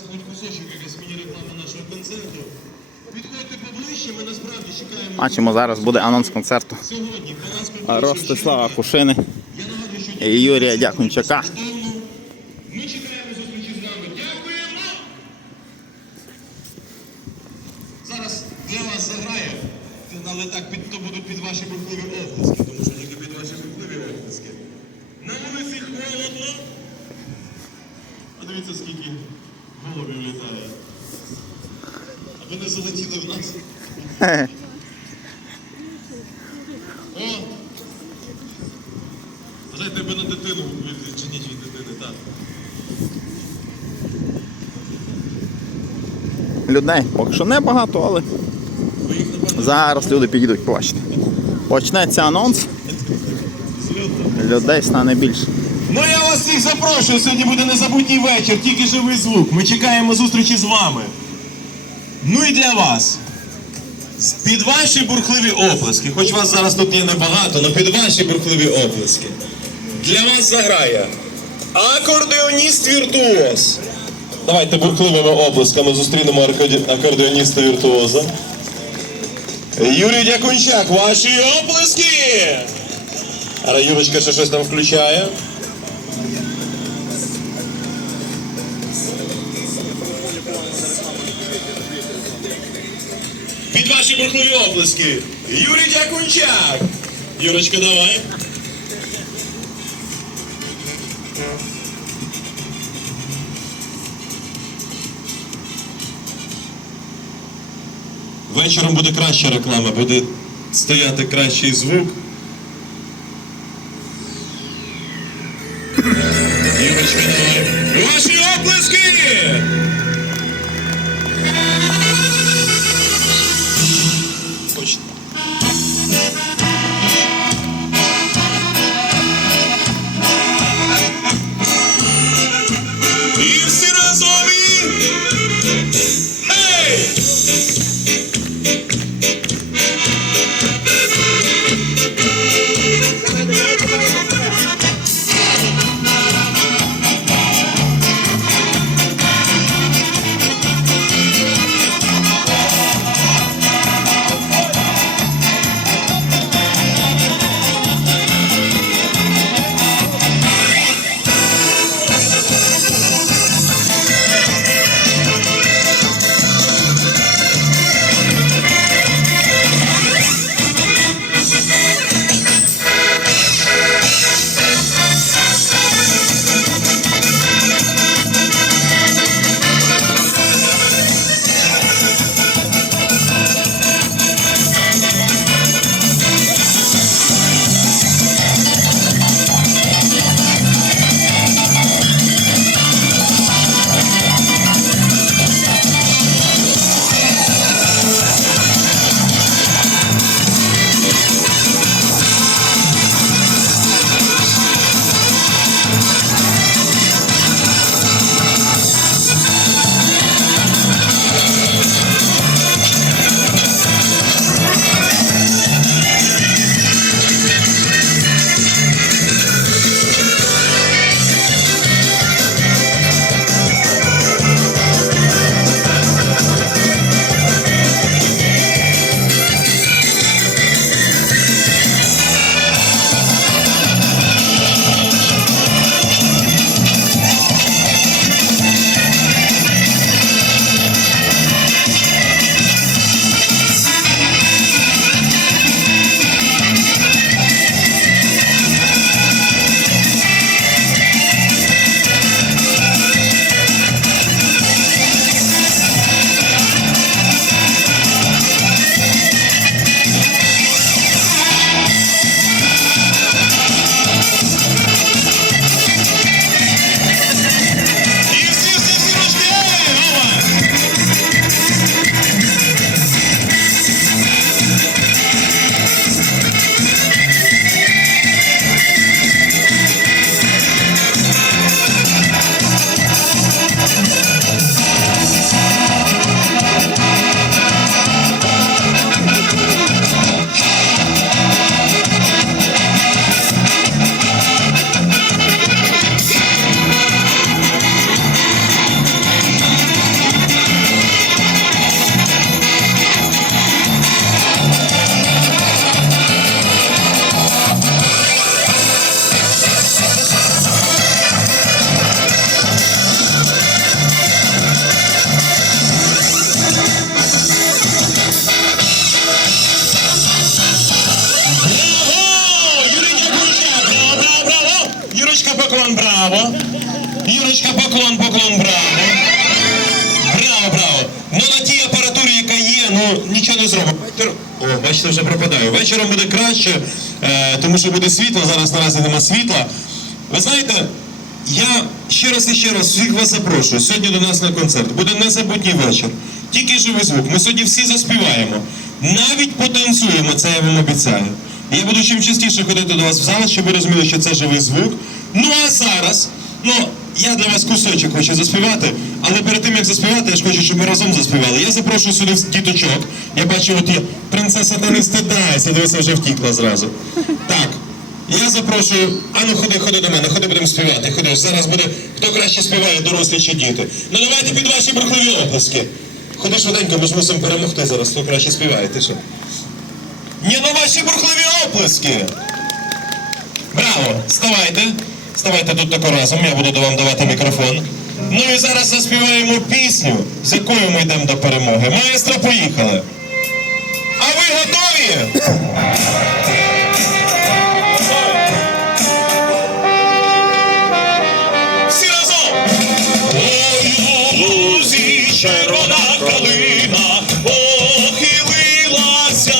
хоч кусочок якась міні-реклама нашого концерту. Підходьте поближче, ми насправді чекаємо. Бачимо, зараз буде анонс концерту Сьогодні Ростислава Кушини і Юрія Дякунчака. безкоштовно. Ми чекаємо зустрічі з вами. Дякуємо! Зараз для вас заграє, але так під, то будуть під ваші бурхливі оплески, тому що тільки під ваші бурхливі оплески. На вулиці холодно. Подивіться, скільки голубів літає. Аби не залетіли в нас. О! Бажайте тебе на дитину відчиніть від дитини, так. Людей поки що небагато, але зараз люди підійдуть, побачите. Почнеться анонс, людей стане більше. Ну я вас всіх запрошую. Сьогодні буде незабутній вечір, тільки живий звук. Ми чекаємо зустрічі з вами. Ну і для вас. Під ваші бурхливі оплески, хоч вас зараз тут є небагато, але під ваші бурхливі оплески. Для вас заграє акордеоніст віртуоз. Давайте бурхливими оплесками зустрінемо акордеоніста віртуоза. Юрій Дякунчак, ваші оплески! А Юрочка ще щось там включає. Під ваші бурхливі оплески. Юрій Дякунчак. Юрочка, давай. Вечором буде краща реклама, буде стояти кращий звук. Браво. Юрочка, поклон, поклон, браво. Браво, браво. Ну на тій апаратурі, яка є, ну нічого не зробимо. О, бачите, вже пропадає. Вечором буде краще, е, тому що буде світло, зараз наразі нема світла. Ви знаєте, я ще раз і ще раз всіх вас запрошую сьогодні до нас на концерт. Буде незабутній вечір. Тільки живий звук. Ми сьогодні всі заспіваємо. Навіть потанцюємо, це я вам обіцяю. Я буду чим частіше ходити до вас в зал, щоб ви розуміли, що це живий звук. Ну а зараз, ну я для вас кусочок хочу заспівати, але перед тим як заспівати, я ж хочу, щоб ми разом заспівали. Я запрошую сюди діточок. Я бачу, от є принцеса та не стидається, дивися, вже втікла зразу. Так. Я запрошую, ану ходи, ходи до мене, ходи будемо співати. Ходи, зараз буде хто краще співає, дорослі чи діти. Ну давайте під ваші бурхливі оплески. Ходи швиденько, ми ж мусимо перемогти зараз, хто краще співає, ти що? Ні, ну ваші бурхливі оплески! Браво! Ставайте. Ставайте тут тако разом, я буду вам давати мікрофон. Ну і зараз заспіваємо пісню, з якою ми йдемо до перемоги. Маестро, поїхали! А ви готові? Всі разом! Ой, у лузі червона калина похилилася.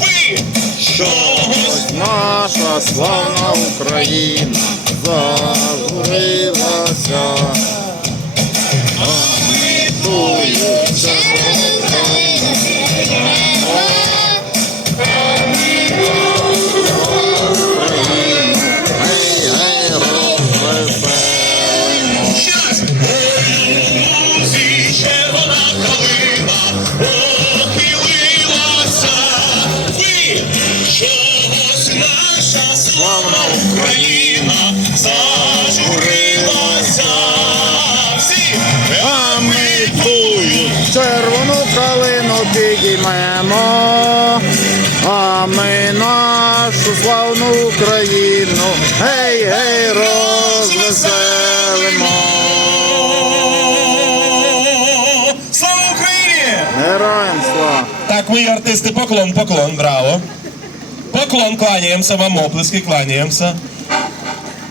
Ви чогось Наша славна Україна зажурилася. А ми тую підіймемо, а ми нашу славну Україну, гей, гей, розвеселимо. Слава Україні! Героям слава! Так, ви артисти, поклон, поклон, браво. Поклон, кланяємося вам, оплески, кланяємося.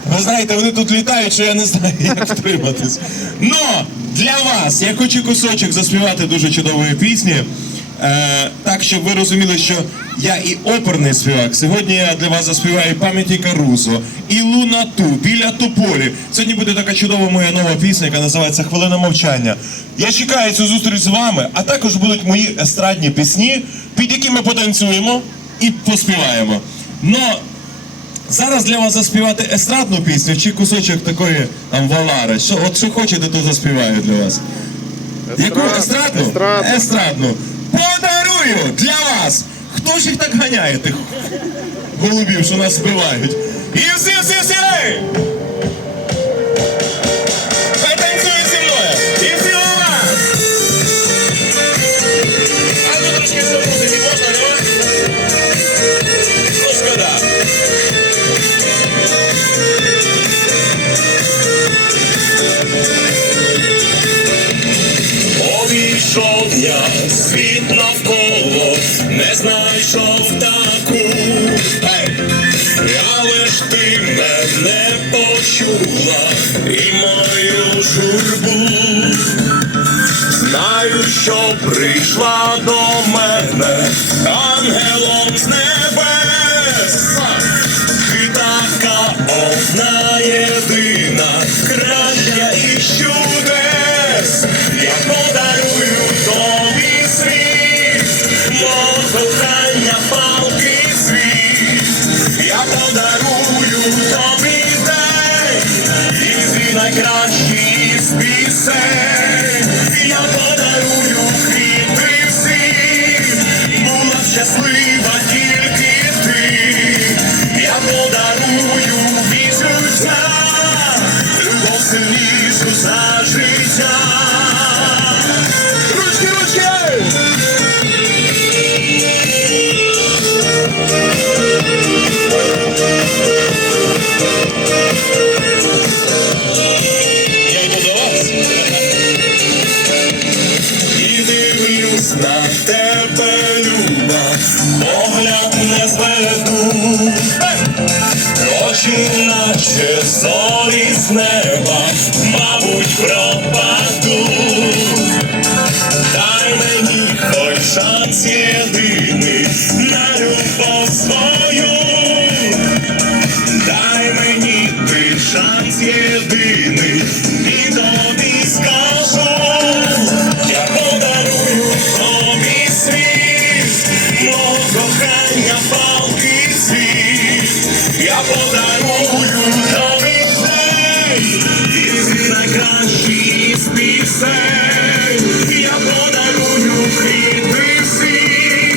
Ви знаєте, вони тут літають, що я не знаю, як втриматись. Но для вас я хочу кусочок заспівати дуже чудової пісні. Е, так, щоб ви розуміли, що я і оперний співак. Сьогодні я для вас заспіваю пам'яті Карузо і Лунату біля Тополі. Сьогодні буде така чудова моя нова пісня, яка називається Хвилина мовчання. Я чекаю цю зустріч з вами, а також будуть мої естрадні пісні, під які ми потанцюємо і поспіваємо. Но Зараз для вас заспівати естрадну пісню чи кусочок такої там валари. Що, от що хочете, то заспіваю для вас. Яку естрадну? Естрадну. Естрадну. Подарую для вас. Хто ж їх так ганяє, тих голубів, що нас збивають? І всі, всі, всі! Почула і мою журбу. Знаю, що прийшла до мене ангелом з небес. Ти така одна єдина, краща із чудес. Я подарую тобі світ, мого кохання палки світ. Я подарую Я подарую квіти всім, була щаслива із я подарую квіти всі,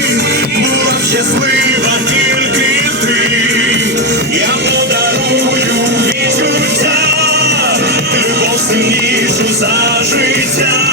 щаслива тільки. Я подарую відчуття, любов сильнішу за життя.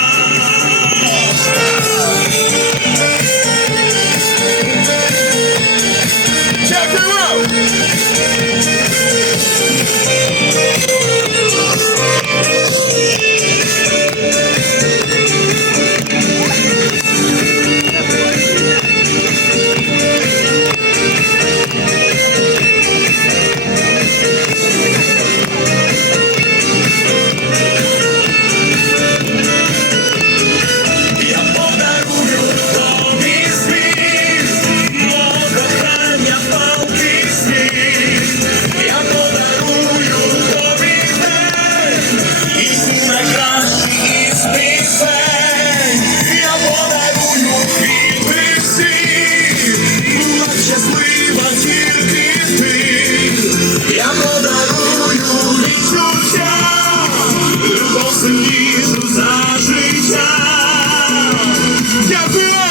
Дякую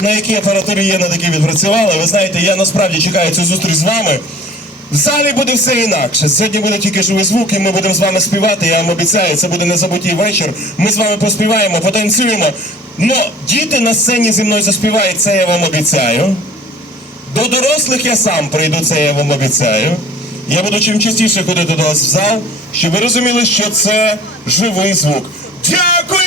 на якій апаратурі є, на такій відпрацювали. Ви знаєте, я насправді чекаю цю зустріч з вами. В залі буде все інакше. Сьогодні буде тільки живий звук, і ми будемо з вами співати. Я вам обіцяю, це буде незабутній вечір. Ми з вами поспіваємо, потанцюємо. Ну, діти на сцені зі мною заспівають, це я вам обіцяю. До дорослих я сам прийду, це я вам обіцяю. Я буду чим частіше ходити до вас в зал, щоб ви розуміли, що це живий звук. Дякуємо!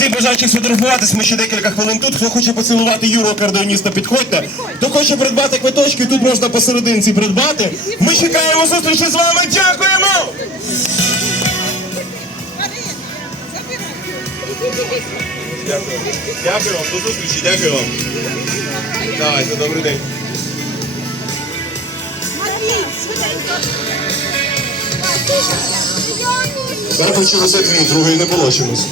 Всі бажаючих сфотографуватись, ми ще декілька хвилин тут. Хто хоче поцілувати Юру акордеоніста, підходьте. Хто хоче придбати квиточки, тут можна посерединці придбати. Ми чекаємо зустрічі з вами. Дякуємо! Дякую. Дякую вам, до зустрічі, дякую вам. Давайте, добрий день. Перепочилося дві, другої не було чомусь.